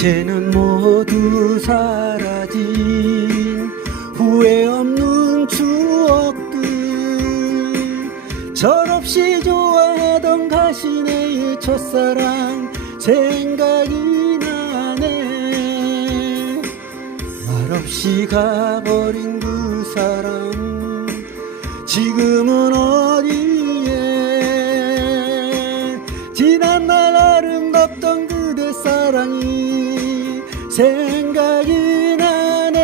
이제는 모두 사라진 후회 없는 추억들. 철없이 좋아하던 가시네의 첫사랑 생각이 나네. 말없이 가버린 그 사람. 지금은 생각이 나네.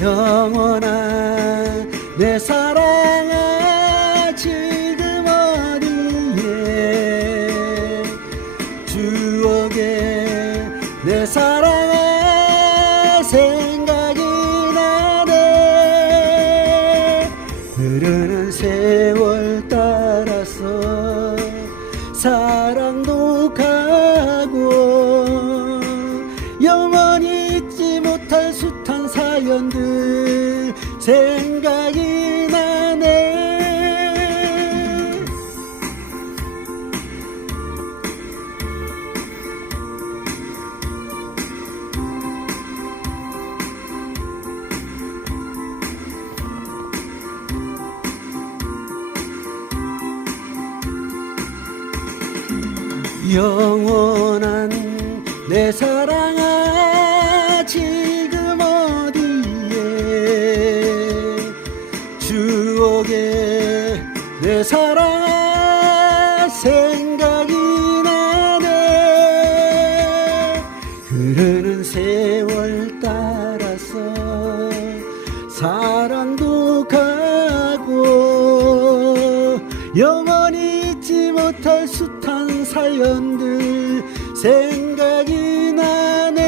영원한 내 사랑아 지금 어디에? 추억에 내 사랑아 생각이 나네. 흐르는 세월 따라서 사랑도 가 숱한 사연들 생각이 나네. 영원한 내 사랑 내 사랑아 생각이 나네. 흐르는 세월 따라서 사랑도 가고 영원히 잊지 못할 숱한 사연들 생각이 나네.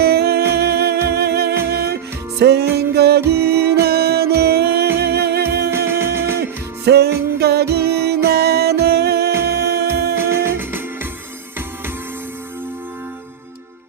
생각이 나네. 생각이